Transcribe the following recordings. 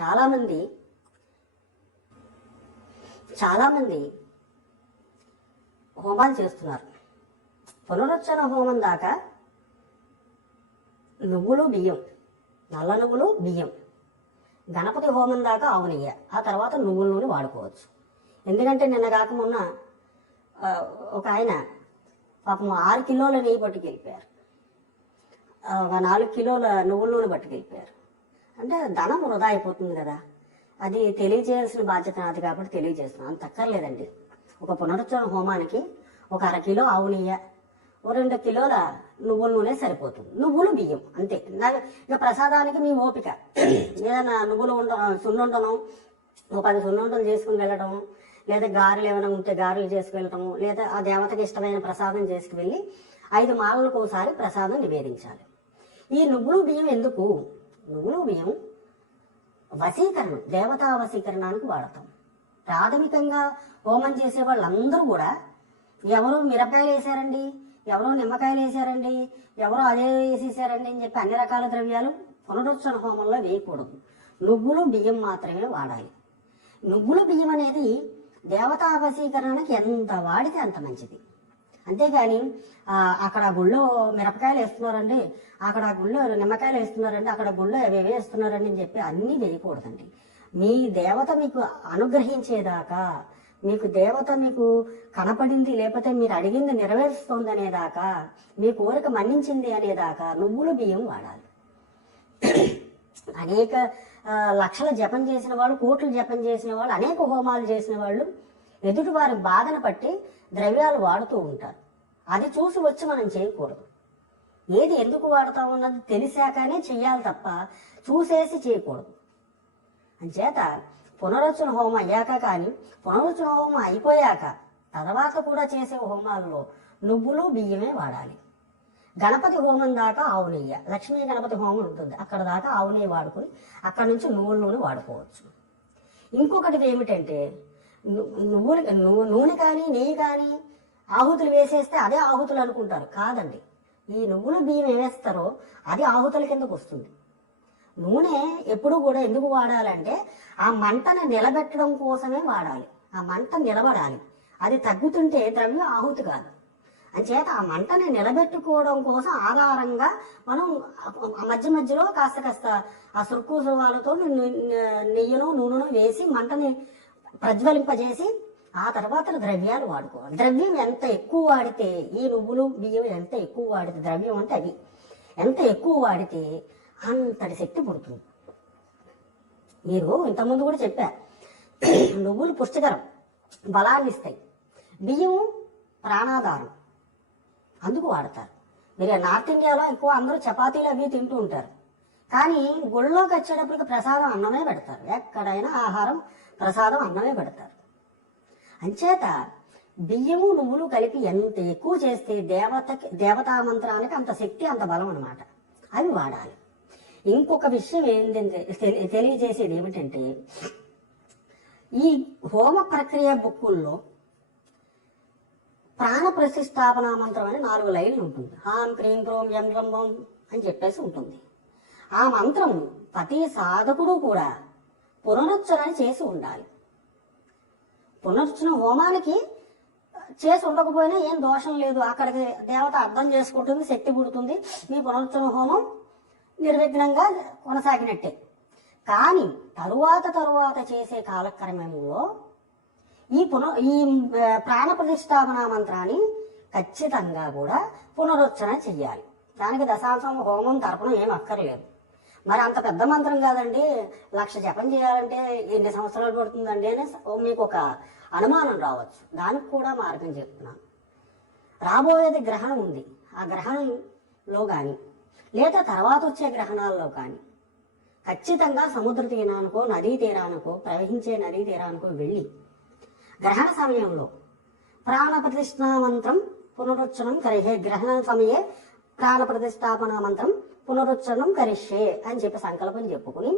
చాలామంది చాలామంది హోమాలు చేస్తున్నారు. పునరుచ్చన హోమం దాకా నువ్వులు బియ్యం నల్ల నువ్వులు బియ్యం గణపతి హోమం దాకా ఆవు ఆ తర్వాత నువ్వుల నూనె వాడుకోవచ్చు. ఎందుకంటే నిన్న కాకమున్న ఒక ఆయన పాపం ఆరు కిలోల నెయ్యి పట్టుకెళ్ళిపోయారు. ఒక నాలుగు కిలోల నువ్వుల నూనె పట్టుకెళ్ళిపోయారు. అంటే ధనం వృధా అయిపోతుంది కదా. అది తెలియజేయాల్సిన బాధ్యత నాది కాబట్టి తెలియజేస్తున్నాను. అంత అక్కర్లేదండి. ఒక పునరుచ్చరణ హోమానికి ఒక అర కిలో ఆవు నెయ్య ఓ రెండు కిలోల నువ్వుల నూనె సరిపోతుంది. నువ్వులు బియ్యం అంతే. నాకు ఇక ప్రసాదానికి మీ ఓపిక. ఏదైనా నువ్వులు ఉండ సున్నుండను ఓ పది సున్నుండలు చేసుకుని వెళ్ళడం లేదా గారెలు ఏమైనా ఉంటే గారెలు చేసుకెళ్ళటము లేదా ఆ దేవతకి ఇష్టమైన ప్రసాదం చేసుకువెళ్ళి ఐదు మాలలకు ఒకసారి ప్రసాదం నివేదించాలి. ఈ నువ్వులు బియ్యం ఎందుకు? నువ్వులు మేము వశీకరణం దేవతా వశీకరణానికి వాడతాం. ప్రాథమికంగా హోమం చేసే వాళ్ళందరూ కూడా ఎవరో మిరపకాయలు వేసారండి ఎవరో నిమ్మకాయలు వేసారండి ఎవరో అదే వేసేసారండి అని చెప్పి అన్ని రకాల ద్రవ్యాలు పునరుచ్చన హోమంలో వేయకూడదు. నువ్వులు బియ్యం మాత్రమే వాడాలి. నువ్వులు బియ్యం అనేది దేవతా వశీకరణకి ఎంత వాడితే అంత మంచిది. అంతేగాని అక్కడ గుళ్ళో మిరపకాయలు వేస్తున్నారండి. అక్కడ గుళ్ళో నిమ్మకాయలు వేస్తున్నారండి. అక్కడ గుళ్ళో అవేవే వేస్తున్నారండి అని చెప్పి అన్నీ వేయకూడదండి. మీ దేవత మీకు అనుగ్రహించేదాకా మీకు దేవత మీకు కనపడింది లేకపోతే మీరు అడిగింది నెరవేరుస్తుంది అనేదాకా మీ కోరిక మన్నించింది అనేదాకా నువ్వులు బియ్యం వాడాలి. అనేక లక్షల జపం చేసిన వాళ్ళు కోట్లు జపం చేసిన వాళ్ళు అనేక హోమాలు చేసిన వాళ్ళు ఎదుటి వారి బాధను బట్టి ద్రవ్యాలు వాడుతూ ఉంటారు. అది చూసి వచ్చి మనం చేయకూడదు. ఏది ఎందుకు వాడతాం అన్నది తెలిసాకనే చెయ్యాలి తప్ప చూసేసి చేయకూడదు. అంచేత పునరుచ్చన హోమం అయ్యాక కానీ పునరుచన హోమం అయిపోయాక తర్వాత కూడా చేసే హోమాల్లో నువ్వులు బియ్యమే వాడాలి. గణపతి హోమం దాకా ఆవు నెయ్యి లక్ష్మీ గణపతి హోమం ఉంటుంది. అక్కడ దాకా ఆవు నెయ్యి వాడుకుని అక్కడ నుంచి నువ్వుల నూనె వాడుకోవచ్చు. ఇంకొకటి ఏమిటంటే నువ్వు నువ్వు నూనె కానీ నెయ్యి కానీ ఆహుతులు వేసేస్తే అదే ఆహుతులు అనుకుంటారు. కాదండి. ఈ నువ్వులు బియ్యం వేస్తారో అది ఆహుతుల కిందకు వస్తుంది. నూనె ఎప్పుడు కూడా ఎందుకు వాడాలంటే ఆ మంటను నిలబెట్టడం కోసమే వాడాలి. ఆ మంట నిలబడాలి. అది తగ్గుతుంటే ద్రవ్యం ఆహుతి కాదు. అంచేత ఆ మంటని నిలబెట్టుకోవడం కోసం ఆధారంగా మనం మధ్య మధ్యలో కాస్త కాస్త ఆ సురుకు సువాలతో నెయ్యను నూనెను వేసి మంటని ప్రజ్వలింపజేసి ఆ తర్వాత ద్రవ్యాలు వాడుకోవాలి. ద్రవ్యం ఎంత ఎక్కువ వాడితే ఈ నువ్వులు బియ్యం ఎంత ఎక్కువ వాడితే ద్రవ్యం అంటే అది. ఎంత ఎక్కువ వాడితే అంతటి శక్తి పుడుతుంది. మీరు ఇంతకుముందు కూడా చెప్పా నువ్వులు పుష్టికరం బలాన్ని ఇస్తాయి. బియ్యం ప్రాణాధారం. అందుకు వాడతారు. మీరు నార్త్ ఇండియాలో ఎక్కువ అందరూ చపాతీలు అవి తింటూ ఉంటారు. కానీ గుళ్ళోకి వచ్చేటప్పటికి ప్రసాదం అన్నమే పెడతారు. ఎక్కడైనా ఆహారం ప్రసాదం అన్నమే పెడతారు. అంచేత బియ్యము నువ్వులు కలిపి ఎంత ఎక్కువ చేస్తే దేవతకి దేవతా మంత్రానికి అంత శక్తి అంత బలం అన్నమాట. అవి వాడాలి. ఇంకొక విషయం ఏంటంటే తెలి- తెలియజేసేది ఏమిటంటే ఈ హోమ ప్రక్రియ బుక్కుల్లో ప్రాణ ప్రతిష్టాపన మంత్రం అని నాలుగు లైన్లు ఉంటుంది. హాం క్రీం క్రోం యం అని చెప్పేసి ఉంటుంది. ఆ మంత్రం ప్రతి సాధకుడు కూడా పునరుచ్చరణ చేసి ఉండాలి. పునరుచ్చరణ హోమానికి చేసి ఉండకపోయినా ఏం దోషం లేదు. అక్కడికి దేవత అర్థం చేసుకుంటుంది శక్తి పుడుతుంది. మీ పునరుచ్చరణ హోమం నిర్విఘ్నంగా కొనసాగినట్టే. కానీ తరువాత తరువాత చేసే కాలక్రమంలో ఈ పున ఈ ప్రాణ ప్రతిష్టాపన మంత్రాన్ని ఖచ్చితంగా కూడా పునరుచ్చరణ చెయ్యాలి. దానికి దశాంశం హోమం తర్పణం ఏం అక్కర్లేదు. మరి అంత పెద్ద మంత్రం కాదండి. లక్ష జపం చేయాలంటే ఎన్ని సంవత్సరాలు పడుతుందండి అని మీకు ఒక అనుమానం రావచ్చు. దానికి కూడా మార్గం చెప్తున్నాను. రాబోయేది గ్రహణం ఉంది. ఆ గ్రహణంలో కానీ లేదా తర్వాత వచ్చే గ్రహణాల్లో కానీ ఖచ్చితంగా సముద్ర తీరానికో నదీ తీరానికో ప్రవహించే నదీ తీరానికో వెళ్ళి గ్రహణ సమయంలో ప్రాణ ప్రతిష్ఠా మంత్రం పునరుచ్చనం కరిహే గ్రహణ సమయే ప్రాణ ప్రతిష్టాపన మంత్రం పునరుచ్చరణం కరిష్యే అని చెప్పి సంకల్పం చెప్పుకుని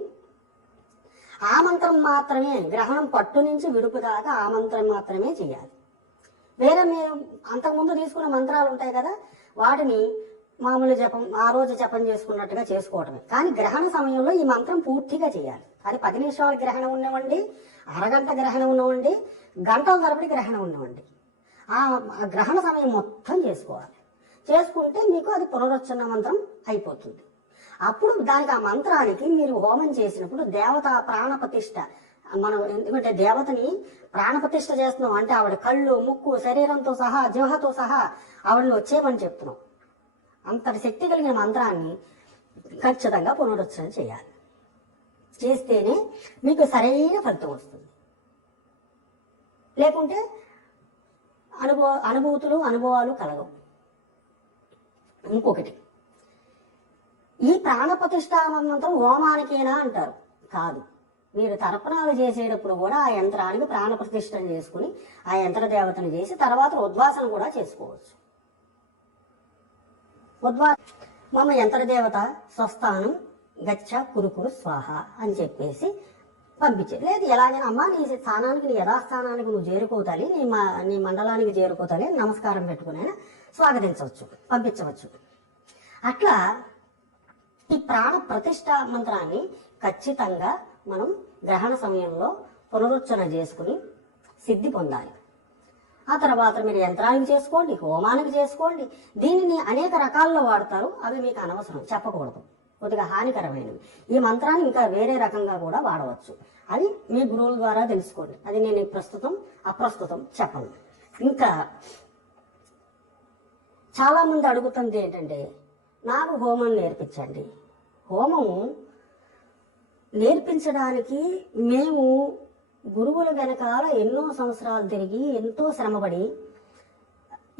ఆ మంత్రం మాత్రమే గ్రహణం పట్టు నుంచి విడుపు దాకా ఆ మంత్రం మాత్రమే చేయాలి. వేరే మేము అంతకుముందు తీసుకున్న మంత్రాలు ఉంటాయి కదా వాటిని మామూలు జపం ఆ రోజు జపం చేసుకున్నట్టుగా చేసుకోవటమే. కానీ గ్రహణ సమయంలో ఈ మంత్రం పూర్తిగా చేయాలి. అది పది నిమిషాల గ్రహణం ఉన్నవండి అరగంట గ్రహణం ఉన్నవండి గంటల తరబడి గ్రహణం ఉన్నవండి ఆ గ్రహణ సమయం మొత్తం చేసుకోవాలి. చేసుకుంటే మీకు అది పునరుచ్చరణ మంత్రం అయిపోతుంది. అప్పుడు దానికి ఆ మంత్రానికి మీరు హోమం చేసినప్పుడు దేవత ప్రాణప్రతిష్ఠ మనం ఎందుకంటే దేవతని ప్రాణప్రతిష్ఠ చేస్తున్నాం. అంటే ఆవిడ కళ్ళు ముక్కు శరీరంతో సహా జిహతో సహా ఆవిడని వచ్చేయమని చెప్తున్నాం. అంతటి శక్తి కలిగిన మంత్రాన్ని ఖచ్చితంగా పునరుచ్చరణ చేయాలి. చేస్తేనే మీకు సరైన ఫలితం వస్తుంది. లేకుంటే అనుభవ అనుభూతులు అనుభవాలు కలగవు. ఇంకొకటి ఈ ప్రాణప్రతిష్ఠా మంత్రం హోమానికేనా అంటారు. కాదు. మీరు తర్పణాలు చేసేటప్పుడు కూడా ఆ యంత్రానికి ప్రాణప్రతిష్ఠం చేసుకుని ఆ యంత్ర దేవతను చేసి తర్వాత ఉద్వాసన కూడా చేసుకోవచ్చు. ఉద్వా మమ యంత్రదేవత స్వస్థానం గచ్చ కురుకురు స్వాహ అని చెప్పేసి పంపించారు. లేదు ఎలాగైనా అమ్మా నీ స్థానానికి నీ యథాస్థానానికి నువ్వు చేరుకోవాలి నీ మా నీ మండలానికి చేరుకోవాలి నమస్కారం పెట్టుకుని స్వాగతించవచ్చు పంపించవచ్చు. అట్లా ఈ ప్రాణ ప్రతిష్ట మంత్రాన్ని ఖచ్చితంగా మనం గ్రహణ సమయంలో పునరుచ్చరణ చేసుకుని సిద్ధి పొందాలి. ఆ తర్వాత మీరు యంత్రానికి చేసుకోండి హోమానికి చేసుకోండి. దీనిని అనేక రకాల్లో వాడతారు అవి మీకు అనవసరం చెప్పకూడదు. కొద్దిగా హానికరమైనవి. ఈ మంత్రాన్ని ఇంకా వేరే రకంగా కూడా వాడవచ్చు. అది మీ గురువుల ద్వారా తెలుసుకోండి. అది నేను ప్రస్తుతం అప్రస్తుతం చెప్పను. ఇంకా చాలామంది అడుగుతుంది ఏంటంటే నాకు హోమం నేర్పించండి. హోమము నేర్పించడానికి మేము గురువుల వెనకాల ఎన్నో సంవత్సరాలు తిరిగి ఎంతో శ్రమపడి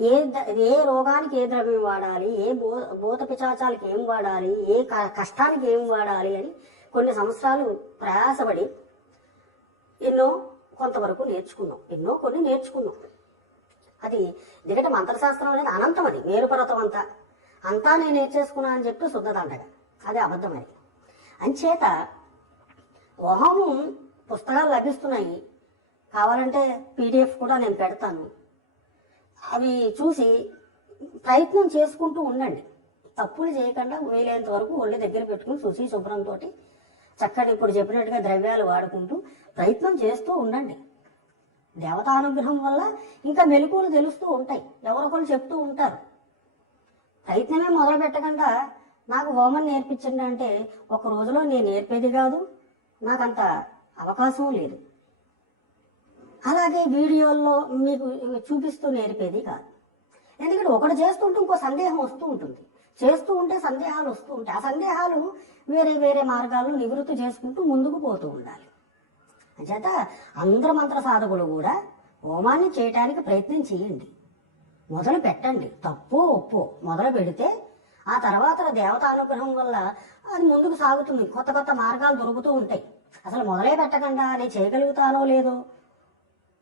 ఏ ద- ఏ రోగానికి ఏ ద్రవ్యం వాడాలి ఏ భూ భూత పిచాచాలకి ఏం వాడాలి ఏ క- కష్టానికి ఏం వాడాలి అని కొన్ని సంవత్సరాలు ప్రయాసపడి ఎన్నో కొంతవరకు నేర్చుకున్నాం. ఎన్నో కొన్ని నేర్చుకున్నాం. అది ఎందుకంటే మంత్రశాస్త్రం అనేది అనంతం అది. మేరుపర్వతం అంతా. అంతా నేను నేర్చేసుకున్నా అని చెప్పి శుద్ధదండగా అది అబద్ధం అది. అంచేత ఓహము పుస్తకాలు లభిస్తున్నాయి. కావాలంటే పీడిఎఫ్ కూడా నేను పెడతాను. అవి చూసి ప్రయత్నం చేసుకుంటూ ఉండండి. తప్పులు చేయకుండా వీలైనంత వరకు ఒళ్ళు దగ్గర పెట్టుకుని శుచి శుభ్రంతో చక్కటి ఇప్పుడు చెప్పినట్టుగా ద్రవ్యాలు వాడుకుంటూ ప్రయత్నం చేస్తూ ఉండండి. దేవతానుగ్రహం వల్ల ఇంకా మెలకువలు తెలుస్తూ ఉంటాయి. ఎవరొకరు చెప్తూ ఉంటారు. ప్రయత్నమే మొదలు పెట్టకుండా నాకు హోమం నేర్పించండి అంటే ఒక రోజులో నేను నేర్పేది కాదు. నాకంత అవకాశం లేదు. అలాగే వీడియోల్లో మీకు చూపిస్తూ నేర్పేది కాదు. ఎందుకంటే ఒకటి చేస్తుంటే ఇంకో సందేహం వస్తూ ఉంటుంది. చేస్తూ ఉంటే సందేహాలు వస్తూ ఉంటాయి. ఆ సందేహాలు వేరే వేరే మార్గాల్లో నివృత్తి చేసుకుంటూ ముందుకు పోతూ ఉండాలి. అంచేత అందరు మంత్ర సాధకులు కూడా హోమాన్ని చేయటానికి ప్రయత్నం చేయండి. మొదలు పెట్టండి. తప్పు ఒప్పు మొదలు పెడితే ఆ తర్వాత దేవతానుగ్రహం వల్ల అది ముందుకు సాగుతుంది. కొత్త కొత్త మార్గాలు దొరుకుతూ ఉంటాయి. అసలు మొదలే పెట్టకుండా నేను చేయగలుగుతానో లేదో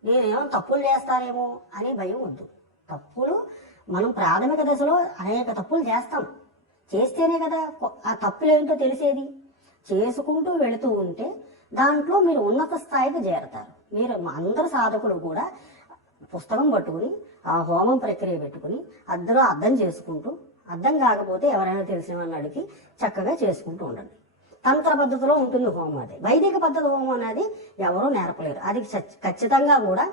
నేనేమో తప్పులు చేస్తానేమో అనే భయం వద్దు. తప్పులు మనం ప్రాథమిక దశలో అనేక తప్పులు చేస్తాం. చేస్తేనే కదా ఆ తప్పులు ఏమిటో తెలిసేది? చేసుకుంటూ వెళుతూ ఉంటే దాంట్లో మీరు ఉన్నత స్థాయికి చేరతారు. మీరు అందరు సాధకులు కూడా పుస్తకం పట్టుకుని ఆ హోమం ప్రక్రియ పెట్టుకుని అద్దలో అర్థం చేసుకుంటూ అర్థం కాకపోతే ఎవరైనా తెలిసిన వాళ్ళని అడిగి చక్కగా చేసుకుంటూ ఉండండి. తంత్ర పద్ధతిలో ఉంటుంది హోమం అది. వైదిక పద్ధతి హోమం అనేది ఎవరూ నేర్పలేరు. అది ఖచ్చితంగా కూడా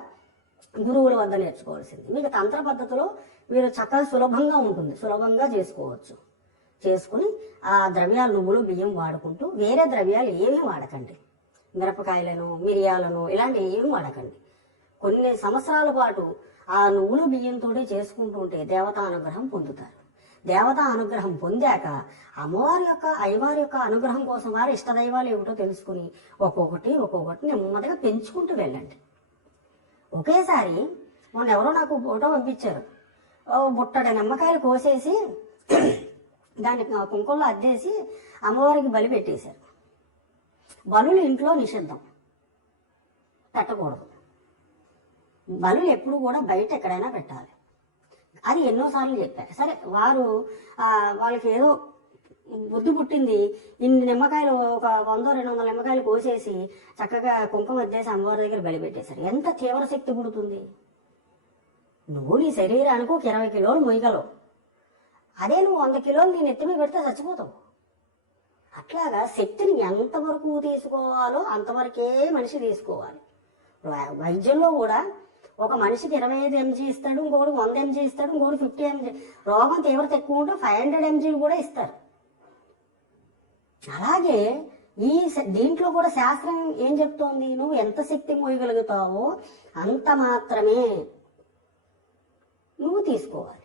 గురువుల వద్ద నేర్చుకోవాల్సింది. మీకు తంత్ర పద్ధతిలో మీరు చక్కగా సులభంగా ఉంటుంది. సులభంగా చేసుకోవచ్చు. చేసుకుని ఆ ద్రవ్యాలు నువ్వులు బియ్యం వాడుకుంటూ వేరే ద్రవ్యాలు ఏమీ వాడకండి. మిరపకాయలను మిరియాలను ఇలాంటివి ఏమీ వాడకండి. కొన్ని సంవత్సరాల పాటు ఆ నువ్వులు బియ్యంతోనే చేసుకుంటుంటే దేవతా అనుగ్రహం పొందుతారు. దేవతా అనుగ్రహం పొందాక అమ్మవారి యొక్క అయ్యవారి యొక్క అనుగ్రహం కోసం వారి ఇష్టదైవాలు ఏమిటో తెలుసుకుని ఒక్కొక్కటి ఒక్కొక్కటి నెమ్మదిగా పెంచుకుంటూ వెళ్ళండి. ఒకేసారి మొన్న ఎవరో నాకు ఫోటో పంపించారు. బుట్టడ నిమ్మకాయలు కోసేసి దాన్ని కుంకుమలో అద్దేసి అమ్మవారికి బలి పెట్టేశారు. బలులు ఇంట్లో నిషిద్ధం. పెట్టకూడదు. బలులు ఎప్పుడు కూడా బయట ఎక్కడైనా పెట్టాలి. అది ఎన్నోసార్లు చెప్పారు. సరే వారు వాళ్ళకి ఏదో బుద్ధి పుట్టింది. ఇన్ని నిమ్మకాయలు ఒక వంద రెండు వందల నిమ్మకాయలు కోసేసి చక్కగా కుంకుమ వచ్చేసి అమ్మవారి దగ్గర బలి పెట్టేశారు. ఎంత తీవ్ర శక్తి పుడుతుంది? నువ్వు నీ శరీరానికి ఒక ఇరవై కిలోలు మొయ్యగలవు. అదే నువ్వు వంద కిలోలు నేను ఎత్తిమీ పెడితే చచ్చిపోతావు. అట్లాగా శక్తిని ఎంతవరకు తీసుకోవాలో అంతవరకే మనిషి తీసుకోవాలి. వైద్యంలో కూడా ఒక మనిషికి ఇరవై ఐదు ఎంజీ ఇస్తాడు ఇంకోటి వంద ఎంజీ ఇస్తాడు ఇంకోటి ఫిఫ్టీ ఎంజీ. రోగం తీవ్రత ఎక్కువ ఉంటే ఫైవ్ హండ్రెడ్ ఎంజీ కూడా ఇస్తారు. అలాగే ఈ దీంట్లో కూడా శాస్త్రం ఏం చెప్తోంది? నువ్వు ఎంత శక్తి మోయగలుగుతావో అంత మాత్రమే నువ్వు తీసుకోవాలి.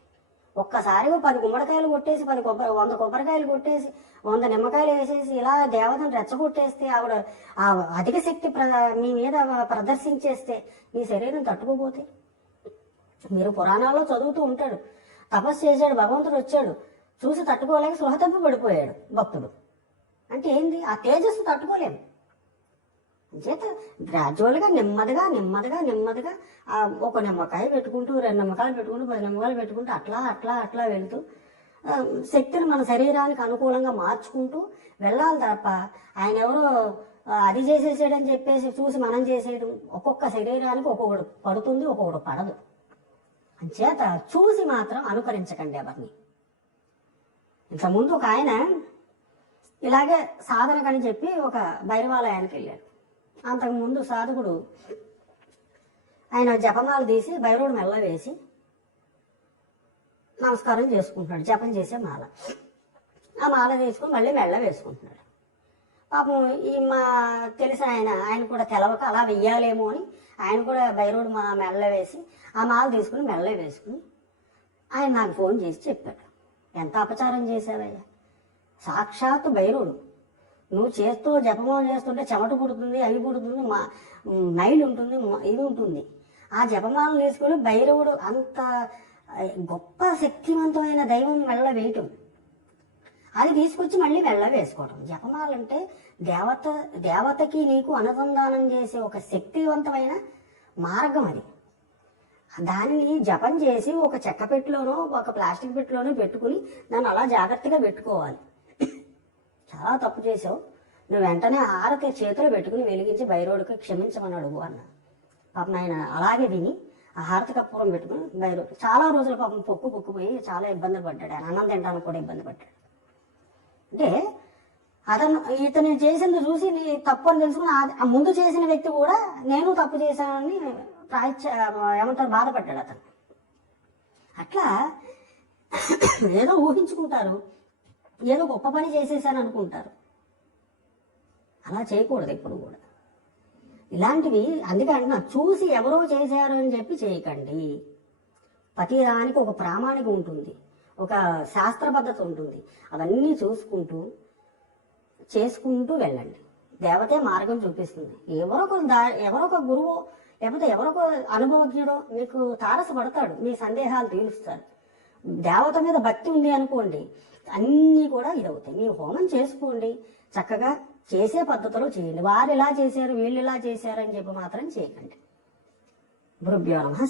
ఒక్కసారిగా పది గుమ్మడికాయలు కొట్టేసి పది కొబ్బరి వంద కొబ్బరికాయలు కొట్టేసి వంద నిమ్మకాయలు వేసేసి ఇలా దేవతను రెచ్చగొట్టేస్తే ఆవిడ ఆ అధిక శక్తి ప్ర మీ మీద ప్రదర్శించేస్తే మీ శరీరం తట్టుకోపోతే మీరు పురాణాల్లో చదువుతూ ఉంటాడు. తపస్సు చేశాడు భగవంతుడు వచ్చాడు. చూసి తట్టుకోలేక స్పృహ పడిపోయాడు భక్తుడు. అంటే ఏంది? ఆ తేజస్సు తట్టుకోలేము. చేత గ్రాడ్యువల్గా నెమ్మదిగా నెమ్మదిగా నెమ్మదిగా ఒక నిమ్మకాయ పెట్టుకుంటూ రెండు నిమ్మకాయలు పెట్టుకుంటూ పది నిమ్మకాయలు పెట్టుకుంటూ అట్లా అట్లా అట్లా వెళ్తూ శక్తిని మన శరీరానికి అనుకూలంగా మార్చుకుంటూ వెళ్ళాలి తప్ప ఆయన ఎవరో అది చేసేసాడని చెప్పేసి చూసి మనం చేసేయడం ఒక్కొక్క శరీరానికి ఒక్కొక్కడు పడుతుంది ఒక్కొక్కడు పడదు. అంచేత చూసి మాత్రం అనుకరించకండి ఎవరిని. ఇంతకుముందు ఒక ఆయన ఇలాగే సాధనకని చెప్పి ఒక భైరవాలయానికి వెళ్ళాడు. అంతకుముందు సాధకుడు ఆయన జపమాల తీసి భైరవుడు మెల్ల వేసి నమస్కారం చేసుకుంటున్నాడు. జపం చేసే మాల. ఆ మాల తీసుకుని మళ్ళీ మెల్ల వేసుకుంటున్నాడు. పాపం ఈ మా తెలిసిన ఆయన ఆయన కూడా తెలవక అలా వెయ్యాలేమో అని ఆయన కూడా భైరవుడు మా మెల్ల వేసి ఆ మాల తీసుకుని మెల్ల వేసుకుని ఆయన నాకు ఫోన్ చేసి చెప్పాడు. ఎంత అపచారం చేశావయ్యా? సాక్షాత్తు భైరవుడు నువ్వు చేస్తూ జపమం చేస్తుంటే చెమట పుడుతుంది అవి పుడుతుంది మా మైలు ఉంటుంది ఇది ఉంటుంది. ఆ జపమాలను తీసుకొని భైరవుడు అంత గొప్ప శక్తివంతమైన దైవం మెల్ల వేయటం అది తీసుకొచ్చి మళ్ళీ మెల్ల వేసుకోవడం జపమాలంటే దేవత దేవతకి నీకు అనుసంధానం చేసే ఒక శక్తివంతమైన మార్గం అది. దానిని జపం చేసి ఒక చెక్క పెట్టిలోనో ఒక ప్లాస్టిక్ పెట్టిలోనో పెట్టుకుని దాన్ని అలా జాగ్రత్తగా పెట్టుకోవాలి. చాలా తప్పు చేసావు నువ్వు వెంటనే హారతి చేతిలో పెట్టుకుని వెలిగించి బైరోడ్కి క్షమించమని అడుగు అన్న. పాపం ఆయన అలాగే విని ఆ హారతి కర్పూరం పెట్టుకుని బైరోడ్ చాలా రోజులు పాపం పొక్కు పొక్కుపోయి చాలా ఇబ్బందులు పడ్డాడు. ఆయన అన్నం తినడానికి కూడా ఇబ్బంది పడ్డాడు. అంటే అతను ఇతను చేసింది చూసి నీ తప్పు అని తెలుసుకుని ఆ- ముందు చేసిన వ్యక్తి కూడా నేను తప్పు చేశానని ప్రాయచ్చ ఏమంటారు? బాధపడ్డాడు అతను. అట్లా ఏదో ఊహించుకుంటారు. ఏదో గొప్ప పని చేసేసాను అనుకుంటారు. అలా చేయకూడదు ఎప్పుడు కూడా. ఇలాంటివి అందుకే అంటున్నా చూసి ఎవరో చేశారు అని చెప్పి చేయకండి. ప్రతి దానికి ఒక ప్రామాణిక ఉంటుంది ఒక శాస్త్ర పద్ధతి ఉంటుంది. అవన్నీ చూసుకుంటూ చేసుకుంటూ వెళ్ళండి. దేవతే మార్గం చూపిస్తుంది. ఎవరొక దా ఎవరొక గురువు లేకపోతే ఎవరొక అనుభవజ్ఞుడో మీకు తారసపడతాడు మీ సందేహాలు తీరుస్తాడు దేవత మీద భక్తి ఉంది అనుకోండి అన్నీ కూడా ఇదవుతాయి. మీ హోమం చేసుకోండి. చక్కగా చేసే పద్ధతిలో చేయండి. వారు ఇలా చేశారు వీళ్ళు ఇలా చేశారు అని చెప్పి మాత్రం చేయకండి. భృభ్యో నమ.